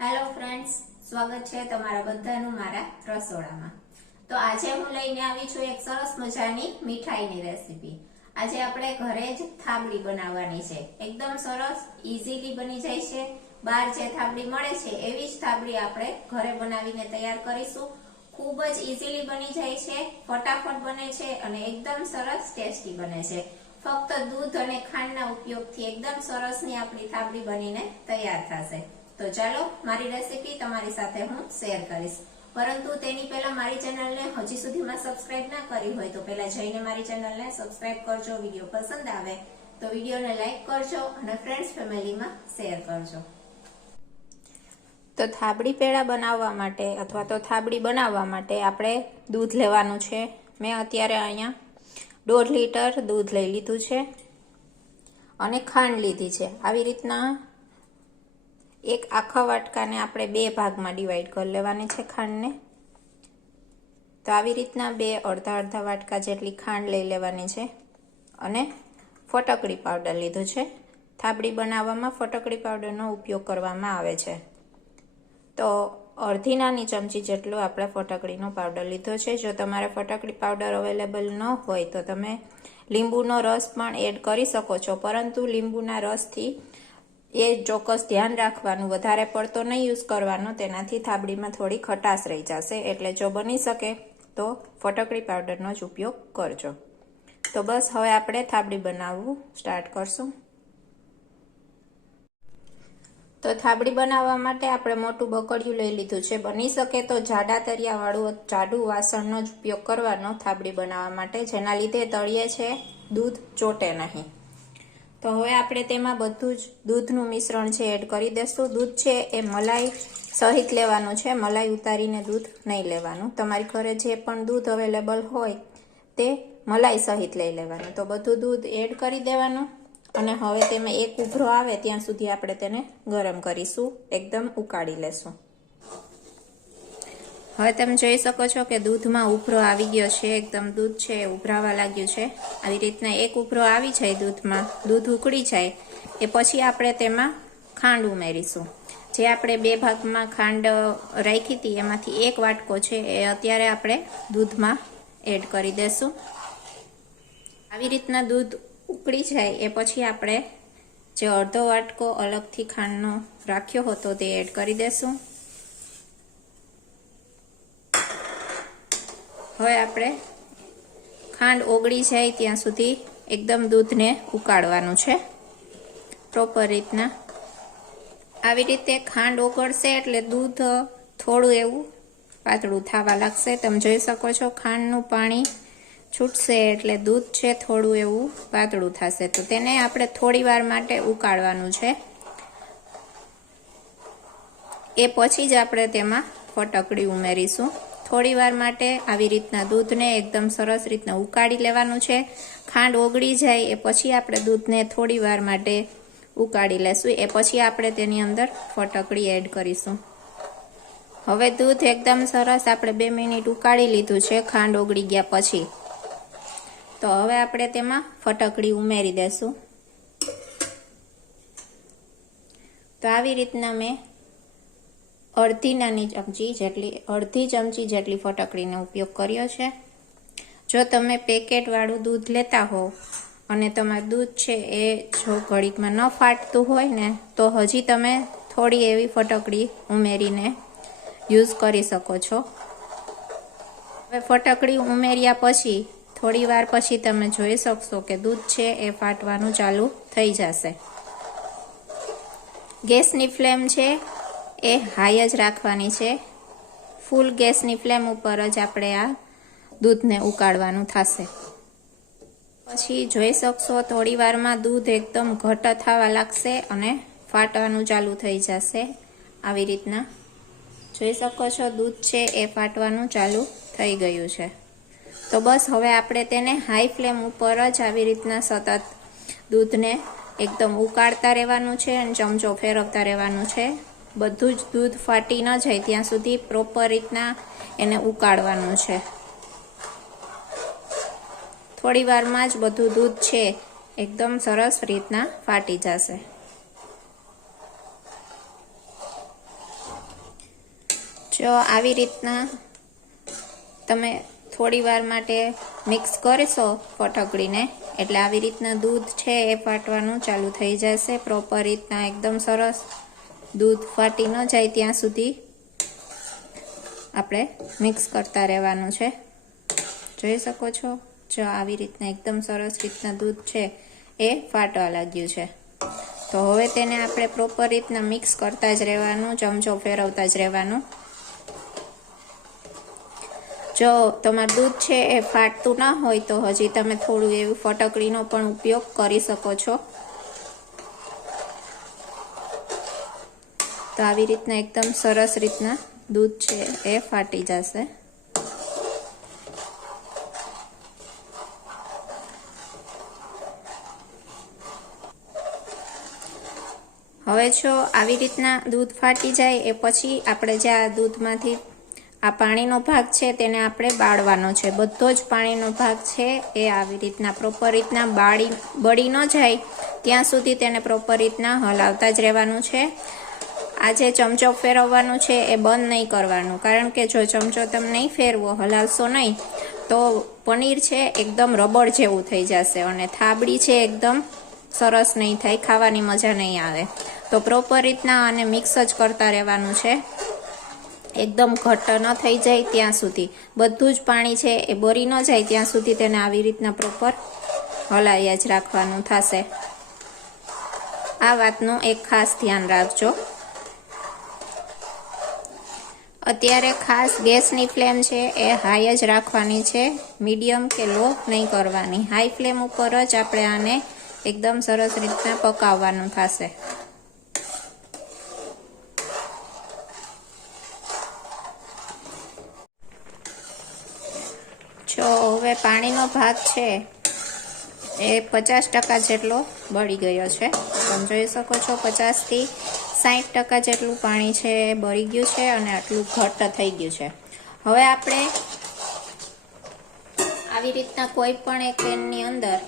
Hello friends, સ્વાગત છે તમારા બધાનું મારા રસોડામાં। તો આજે હું લઈને આવી છું એક સરસ મજાની મીઠાઈની રેસીપી। આજે આપણે ઘરે જ થાબડી બનાવવાની છે। એકદમ સરસ ઈઝીલી બની જાય છે। બહાર જે થાબડી મળે છે એવી જ થાબડી આપણે ઘરે બનાવીને તૈયાર કરીશું। ખૂબ જ ઈઝીલી બની જાય છે, ફટાફટ બને છે અને એકદમ સરસ ટેસ્ટી બને છે। ફક્ત દૂધ અને ખાંડના ઉપયોગથી એકદમ સરસની આપણી થાબડી બનીને તૈયાર થશે। તો ચાલો મારી રેસીપી તમારી સાથે હું શેર કરીશ, પરંતુ તેની પહેલા મારી ચેનલને હજી સુધીમાં સબસ્ક્રાઇબ ના કરી હોય તો પહેલા જઈને મારી ચેનલને સબસ્ક્રાઇબ કરજો। વિડીયો પસંદ આવે તો વિડીયોને લાઈક કરજો અને ફ્રેન્ડ્સ ફેમિલીમાં શેર કરજો। તો થાબડી પેડા બનાવવા માટે અથવા તો થાબડી બનાવવા માટે આપણે દૂધ લેવાનું છે। મેં અત્યારે અહીંયા 1.5 લીટર દૂધ લઈ લીધું છે અને ખાંડ લીધી છે। આવી રીતના એક આખા વાટકાને આપણે 2 ભાગમાં ડિવાઈડ કરી લેવાની છે ખાંડને। તો આવી રીતના 2 અડધા વાટકા જેટલી ખાંડ લઈ લેવાની છે અને ફટકડી પાવડર લીધું છે। થાબડી બનાવવામાં ફટકડી પાવડરનો ઉપયોગ કરવામાં આવે છે। તો અડધી નાની ચમચી જેટલો આપણે ફટકડીનો પાવડર લીધો છે। જો તમારે ફટકડી પાવડર અવેલેબલ ન હોય તો તમે લીંબુનો રસ પણ એડ કરી શકો છો, પરંતુ લીંબુના રસથી એ ચોક્કસ ધ્યાન રાખવાનું, વધારે પડતો નહીં યુઝ કરવાનો, તેનાથી થાબડીમાં થોડી ખટાશ રહી જશે। એટલે જો બની શકે તો ફટકડી પાવડરનો જ ઉપયોગ કરજો। તો બસ હવે આપણે થાબડી બનાવવું સ્ટાર્ટ કરશું। તો થાબડી બનાવવા માટે આપણે મોટું બકડિયું લઈ લીધું છે। બની શકે તો જાડા તળિયાવાળું જાડું વાસણનો જ ઉપયોગ કરવાનો થાબડી બનાવવા માટે, જેના લીધે તળિયે છે દૂધ ચોટે નહીં। તો હવે આપણે તેમાં બધું જ દૂધનું મિશ્રણ છે એડ કરી દેશું। દૂધ છે એ મલાઈ સહિત લેવાનું છે, મલાઈ ઉતારીને દૂધ નહીં લેવાનું। તમારી ઘરે જે પણ દૂધ અવેલેબલ હોય તે મલાઈ સહિત લઈ લેવાનું। તો બધું દૂધ એડ કરી દેવાનું અને હવે તેમાં એક ઉભરો આવે ત્યાં સુધી આપણે તેને ગરમ કરીશું, એકદમ ઉકાળી લેશું। હવે તમે જોઈ શકો છો કે દૂધમાં ઉભરો આવી ગયો છે, એકદમ દૂધ છે એ ઉભરાવા લાગ્યું છે। આવી રીતના એક ઉભરો આવી જાય દૂધમાં, દૂધ ઉકળી જાય એ પછી આપણે તેમાં ખાંડ ઉમેરીશું। જે આપણે 2 ભાગમાં ખાંડ રાખી હતી એમાંથી 1 વાટકો છે એ અત્યારે આપણે દૂધમાં એડ કરી દેશું। આવી રીતના દૂધ ઉકળી જાય એ પછી આપણે જે અડધો વાટકો અલગથી ખાંડનો રાખ્યો હતો તે એડ કરી દેશું। હવે આપણે ખાંડ ઓગળી જાય ત્યાં સુધી એકદમ દૂધને ઉકાળવાનું છે પ્રોપર રીતના। આવી રીતે ખાંડ ઓગળશે એટલે દૂધ થોડું એવું પાતળું થવા લાગશે। તમે જોઈ શકો છો ખાંડનું પાણી છૂટશે એટલે દૂધ છે થોડું એવું પાતળું થશે। તો તેને આપણે થોડી વાર માટે ઉકાળવાનું છે। એ પછી જ આપણે તેમાં ફટકડી ઉમેરીશું। થોડી વાર માટે આવી રીતના દૂધને એકદમ સરસ રીતના ઉકાળી લેવાનું છે। ખાંડ ઓગળી જાય એ પછી આપણે દૂધને થોડી વાર માટે ઉકાળી લેશું, એ પછી આપણે તેની અંદર ફટકડી એડ કરીશું। હવે દૂધ એકદમ સરસ આપણે 2 મિનિટ ઉકાળી લીધું છે ખાંડ ઓગળી ગયા પછી। તો હવે આપણે તેમાં ફટકડી ઉમેરી દેશું। તો આવી રીતના મેં અડધી ચમચી જેટલી ફટકડીનો ઉપયોગ કર્યો છે। જો તમે પેકેટવાળું દૂધ લેતા હો અને તમારું દૂધ છે એ જો ઘડીકમાં ન ફાટતું હોય ને તો હજી તમે થોડી એવી ફટકડી ઉમેરીને યુઝ કરી શકો છો। હવે ફટકડી ઉમેર્યા પછી થોડી વાર પછી તમે જોઈ શકશો કે દૂધ છે એ ફાટવાનું ચાલુ થઈ જશે। ગેસની ફ્લેમ છે એ હાઈ જ રાખવાની છે। ફૂલ ગેસની ફ્લેમ ઉપર જ આપણે આ દૂધને ઉકાળવાનું થશે। પછી જોઈ શકશો થોડી વારમાં દૂધ એકદમ ઘટ્ટ થવા લાગશે અને ફાટવાનું ચાલુ થઈ જશે। આવી રીતના જોઈ શકો છો દૂધ છે એ ફાટવાનું ચાલુ થઈ ગયું છે। તો બસ હવે આપણે તેને હાઈ ફ્લેમ ઉપર જ આવી રીતના સતત દૂધને એકદમ ઉકાળતા રહેવાનું છે અને ચમચો ફેરવતા રહેવાનું છે। બધું જ દૂધ ફાટી ન જાય ત્યાં સુધી પ્રોપર રીતના એને ઉકાળવાનું છે। થોડી વારમાં જ બધું દૂધ છે એકદમ સરસ રીતના ફાટી જશે। જો આવી રીતના તમે થોડી વાર માટે મિક્સ કરશો ફટકડીને એટલે આવી રીતના દૂધ છે એ ફાટવાનું ચાલુ થઈ જશે. પ્રોપર રીતના એકદમ સરસ દૂધ ફાટી ન જાય ત્યાં સુધી આપણે મિક્સ કરતા રહેવાનું છે. જોઈ શકો છો, જો આવી રીતના એકદમ સરસ રીતના દૂધ છે એ ફાટવા લાગ્યું છે. તો હવે તેને આપણે પ્રોપર રીતના મિક્સ કરતા જ રહેવાનું, ચમચો ફેરવતા જ રહેવાનું. જો તમારું દૂધ છે એ ફાટતું ના હોય તો હજી તમે થોડું એવું ફટકડીનો પણ ઉપયોગ કરી શકો છો. તો આવી રીતના એકદમ સરસ રીતના દૂધ છે એ ફાટી જશે. હવે જો આવી રીતના દૂધ ફાટી જાય એ પછી આપણે જે આ દૂધમાંથી આ પાણીનો ભાગ છે તેને આપણે બાળવાનો છે. બધો જ પાણીનો ભાગ છે એ આવી રીતના પ્રોપર રીતના બળી ન જાય ત્યાં સુધી તેને પ્રોપર રીતના હલાવતા જ રહેવાનું છે. આ જે ચમચો ફેરવવાનું છે એ બંધ નહીં કરવાનું, કારણ કે જો ચમચો તમે નહીં ફેરવો, હલાવશો નહીં તો પનીર છે એકદમ રબડ જેવું થઈ જશે અને થાબડી છે એકદમ સરસ નહીં થાય, ખાવાની મજા નહીં આવે. તો પ્રોપર રીતના આને મિક્સ જ કરતા રહેવાનું છે, એકદમ ઘટ્ટ ન થઈ જાય ત્યાં સુધી. બધું જ પાણી છે એ બળી ન જાય ત્યાં સુધી તેને આવી રીતના પ્રોપર હલાવ્યા જ રાખવાનું થશે. આ વાતનું એક ખાસ ધ્યાન રાખજો. અત્યારે ખાસ ગેસની ફ્લેમ છે એ હાઈ જ રાખવાની છે, મીડિયમ કે લો નહીં કરવાની. હાઈ ફ્લેમ ઉપર જ આપણે આને એકદમ સરસ રીતના પકાવવાનું થશે. જો હવે પાણીનો ભાગ છે એ 50% જેટલો બળી ગયો છે. તમે જોઈ શકો છો 50 થી 60% જેટલું પાણી છે એ બળી ગયું છે અને આટલું ઘટ્ટ થઈ ગયું છે. હવે આપણે આવી રીતના કોઈ પણ એક પેનની અંદર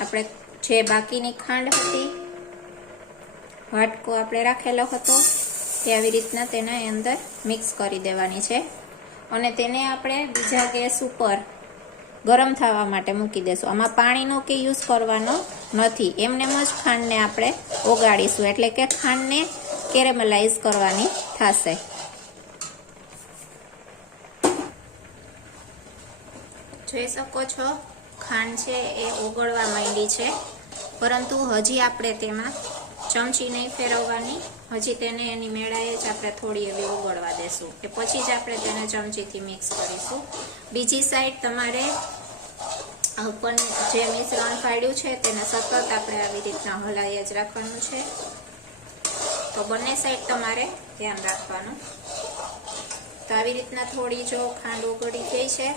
આપણે જે બાકીની ખાંડ હતી, વાટકો આપણે રાખેલો હતો, તે આવી રીતના તેના અંદર મિક્સ કરી દેવાની છે અને તેને આપણે બીજા ગેસ ઉપર ગરમ થવા માટે મૂકી દેશું. આમાં પાણીનો કે યુઝ કરવાનો નથી, એમનેમ જ ખાંડને આપણે ઓગાળીશું, એટલે કે ખાંડને કેરેમલાઇઝ કરવાની થશે. જોઈ શકો છો ખાંડ છે એ ઓગળવા માંડી છે, પરંતુ હજી આપણે તેમાં ચમચી નહીં ફેરવવાની, હજી તેને એની મેળાએ જ આપણે થોડી એવી ઓગળવા દેશું, કે પછી જ આપણે તેને ચમચીથી મિક્સ કરીશું. બીજી સાઈડ તમારે જે મિશ્રણ ફાડ્યું છે તેને સતત આપણે આવી રીતના હલાવી જ રાખવાનું છે. તો બંને સાઈડ તમારે ધ્યાન રાખવાનું. તો આવી રીતના થોડી જો ખાંડ ઓગળી ગઈ છે,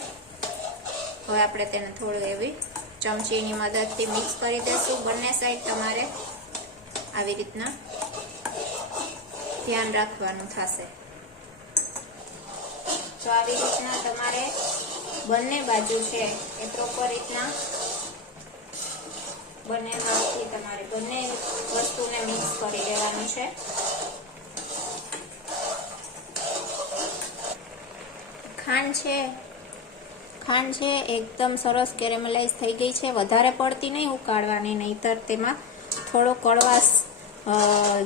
હવે આપણે તેને થોડું એવી ચમચીની મદદથી મિક્સ કરી દઈશું. બંને સાઈડ તમારે આવી રીતના ધ્યાન રાખવાનું થશે. તો આવી રીતના તમારે બંને બાજુ છે એ પ્રોપર રીતના બંને બાજુથી તમારે બંને વસ્તુને મિક્સ કરી દેવાનું છે. ખાંડ છે એકદમ સરસ કેરેમલાઇઝ થઈ ગઈ છે. વધારે પડતી નહીં ઉકાળવાની, નહીતર તેમાં થોડો કડવાશ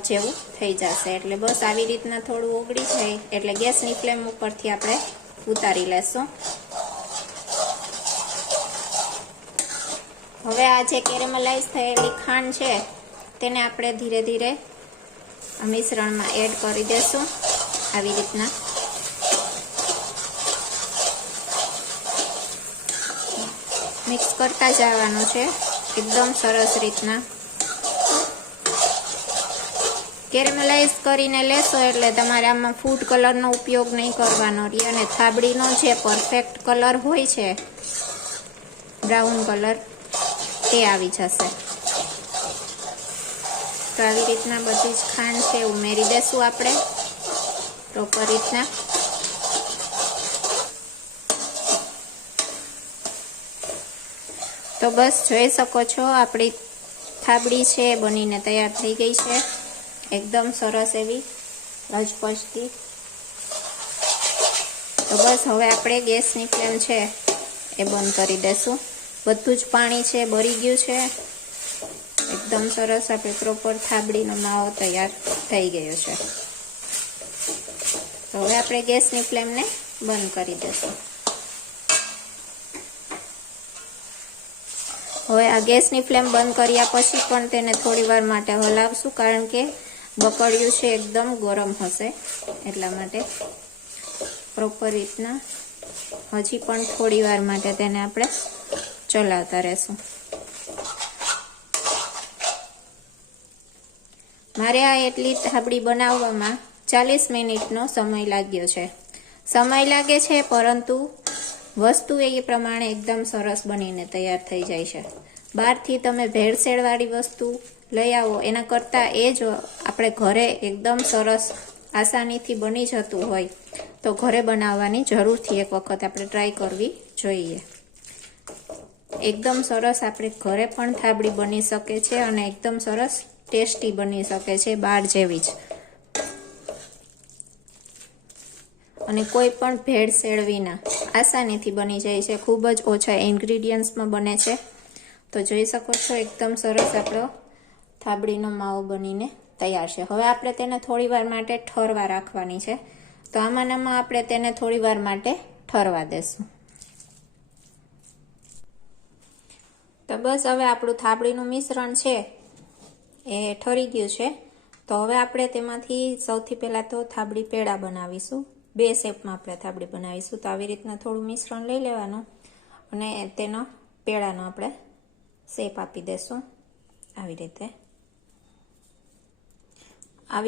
જેવું થઈ જશે. એટલે બસ આવી રીતના થોડું ઓગળી જાય એટલે ગેસની ફ્લેમ ઉપરથી આપણે ઉતારી લેશું. હવે આ જે કેરેમલાઇઝ થયેલી ખાંડ છે તેને આપણે ધીરે ધીરે આ મિશ્રણમાં એડ કરી દેશું. આવી રીતના મિક્સ કરતા જવાનું છે એકદમ સરસ રીતના. કેરેમલાઇઝ કરીને લેશો એટલે તમારે આમાં ફૂડ કલરનો ઉપયોગ નહીં કરવાનો રહે અને થાબડીનો જે પરફેક્ટ કલર હોય છે બ્રાઉન કલર તે આવી જશે. તો આવી રીતના બધી જ ખાંડ છે ઉમેરી દેશું આપણે પ્રોપર રીતના. તો બસ જોઈ શકો છો આપણી થાબડી છે બનીને તૈયાર થઈ ગઈ છે, એકદમ સરસ એવી રજપચતી. તો બસ હવે આપણે ગેસની ફ્લેમ છે એ બંધ કરી દેશું. બધું જ પાણી છે બળી ગયું છે. એકદમ સરસ આપણે પ્રોપર થાબડીનો માવો તૈયાર થઈ ગયો છે. તો હવે આપણે ગેસની ફ્લેમને બંધ કરી દઈશું. હવે આ ગેસની ફ્લેમ બંધ કર્યા પછી પણ તેને થોડી વાર માટે હલાવશું, કારણ કે બકડિયું છે એકદમ ગરમ હશે, એટલા માટે પ્રોપર રીતના હજી પણ થોડી વાર માટે તેને આપણે ચલાવતા રહેશું. મારે આ એટલી થાબડી બનાવવામાં 40 મિનિટનો સમય લાગ્યો છે. સમય લાગે છે, પરંતુ વસ્તુ એ પ્રમાણે એકદમ સરસ બનીને તૈયાર થઈ જાય છે. બહારથી તમે ભેળસેળવાળી વસ્તુ લઈ આવો એના કરતાં એ જ આપણે ઘરે એકદમ સરસ આસાનીથી બની જતું હોય તો ઘરે બનાવવાની જરૂરથી એક વખત આપણે ટ્રાય કરવી જોઈએ. એકદમ સરસ આપણે ઘરે પણ થાબડી બની શકે છે અને એકદમ સરસ ટેસ્ટી બની શકે છે, બહાર જેવી જ. અને કોઈ પણ ભેળસેળ વિના આસાનીથી બની જાય છે. ખૂબ જ ઓછા ઇન્ગ્રીડિયન્ટ્સમાં બને છે. તો જોઈ શકો છો એકદમ સરસ આપણો થાબડીનો માવો બનીને તૈયાર છે. હવે આપણે તેને થોડી વાર માટે ઠરવા રાખવાની છે. તો આમાં આપણે તેને થોડી વાર માટે ઠરવા દેશું. તો બસ હવે આપણું થાબડીનું મિશ્રણ છે એ ઠરી ગયું છે. તો હવે આપણે તેમાંથી સૌથી પહેલાં તો થાબડી પેડા બનાવીશું. 2 શેપમાં આપણે થાબડી બનાવીશું. તો આવી રીતના થોડું મિશ્રણ લઈ લેવાનું અને તેનો પેડાનો આપણે શેપ આપી દેશું. આવી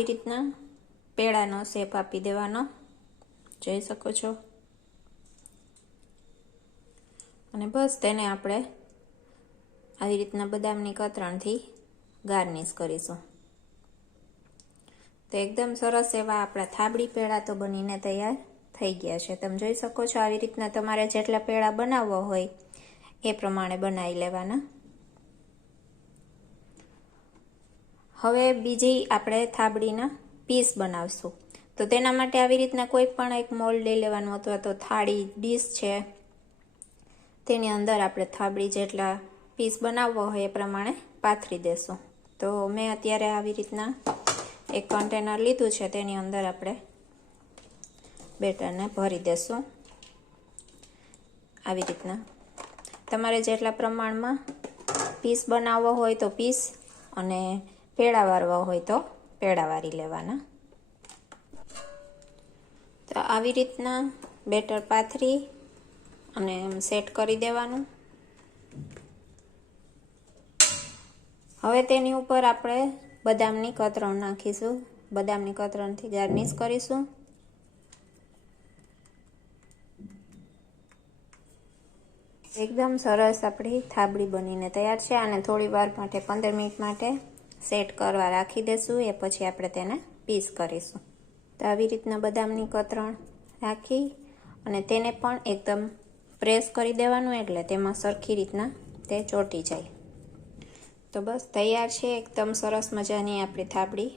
રીતના પેડાનો શેપ આપી દેવાનો, જોઈ શકો છો. અને બસ તેને આપણે આવી રીતના બદામની કતરણથી ગાર્નિશ કરીશું. તો એકદમ સરસ એવા આપણા થાબડી પેડા તો બનીને તૈયાર થઈ ગયા છે. તમે જોઈ શકો છો. આવી રીતના તમારે જેટલા પેડા બનાવવા હોય એ પ્રમાણે બનાવી લેવાના. હવે બીજી આપણે થાબડીના પીસ બનાવશું. તો તેના માટે આવી રીતના કોઈ પણ એક મોલ્ડ લઈ લેવાનું, અથવા તો થાળી, ડીશ છે, તેની અંદર આપણે થાબડી જેટલા પીસ બનાવવા હોય એ પ્રમાણે પાથરી દેશું. તો મેં અત્યારે આવી રીતના એક કન્ટેનર લીધું છે, તેની અંદર આપણે બેટરને ભરી દેશું. આવી રીતના તમારે જેટલા પ્રમાણમાં પીસ બનાવવો હોય તો પીસ, અને પેડા વારવા હોય તો પેડા વારી લેવાના. તો આવી રીતના બેટર પાથરી અને સેટ કરી દેવાનું. હવે તેની ઉપર આપણે બદામની કતરણ નાખીશું. બદામની કતરણથી ગાર્નિશ કરીશું. એકદમ સરસ આપણી થાબડી બનીને તૈયાર છે. અને થોડી વાર માટે 15 મિનિટ માટે સેટ કરવા રાખી દેશું. એ પછી આપણે તેને પીસ કરીશું. તો આવી રીતના બદામની કતરણ રાખી અને તેને પણ એકદમ પ્રેસ કરી દેવાનું, એટલે તેમાં સરખી રીતના તે ચોંટી જાય. તો બસ તૈયાર છે એકદમ સરસ મજાની આપણી થાબડી.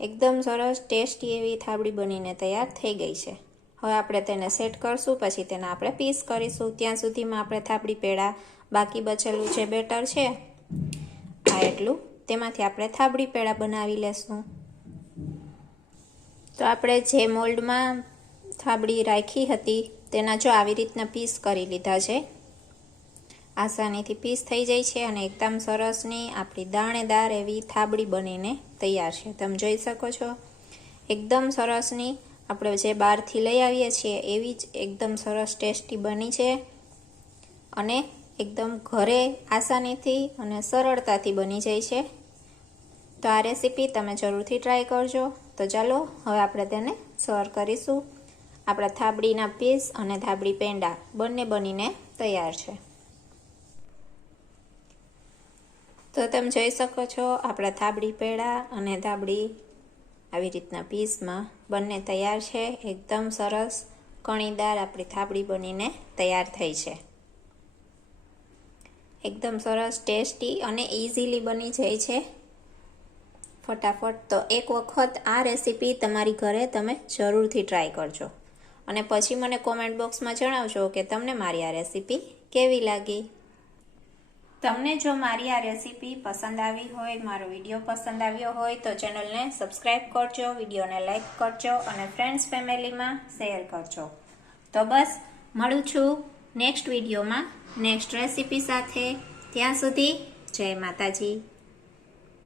એકદમ સરસ ટેસ્ટી એવી થાબડી બનીને તૈયાર થઈ ગઈ છે. હવે આપણે તેને સેટ કરશું, પછી તેના આપણે પીસ કરીશું. ત્યાં સુધીમાં આપણે થાબડી પેડા બાકી બચેલું જે બેટર છે આ એટલું, તેમાંથી આપણે થાબડી પેડા બનાવી લેશું. તો આપણે જે મોલ્ડમાં થાબડી રાખી હતી તેના જો આવી રીતના પીસ કરી લીધા છે. આસાનીથી પીસ થઈ જાય છે અને એકદમ સરસની આપણી દાણેદાર એવી થાબડી બનીને તૈયાર છે. તમે જોઈ શકો છો એકદમ સરસની આપણે જે બહારથી લઈ આવીએ છીએ એવી જ એકદમ સરસ ટેસ્ટી બની છે, અને એકદમ ઘરે આસાનીથી અને સરળતાથી બની જાય છે. તો આ રેસીપી તમે જરૂરથી ટ્રાય કરજો. તો ચાલો હવે આપણે તેને સર્વ કરીશું. આપણા થાબડીના પીસ અને થાબડી પેંડા બંને બનીને તૈયાર છે. તો તમે જોઈ શકો છો આપણા થાબડી પેડા અને થાબડી આવી રીતના પીસમાં બંને તૈયાર છે. એકદમ સરસ કણીદાર આપણી થાબડી બનીને તૈયાર થઈ છે. એકદમ સરસ ટેસ્ટી અને ઇઝીલી બની જાય છે ફટાફટ. તો એક વખત આ રેસીપી તમારી ઘરે તમે જરૂરથી ટ્રાય કરજો. અને પછી મને કોમેન્ટ બોક્સમાં જણાવજો કે તમને મારી આ રેસીપી કેવી લાગી. તમને જો મારી આ રેસીપી પસંદ આવી હોય, મારો વિડીયો પસંદ આવ્યો હોય તો ચેનલને સબસ્ક્રાઈબ કરજો, વિડીયોને લાઈક કરજો અને ફ્રેન્ડ્સ ફેમિલીમાં શેર કરજો. તો બસ મળું છું નેક્સ્ટ વિડીયોમાં નેક્સ્ટ રેસીપી સાથે. ત્યાં સુધી જય માતાજી.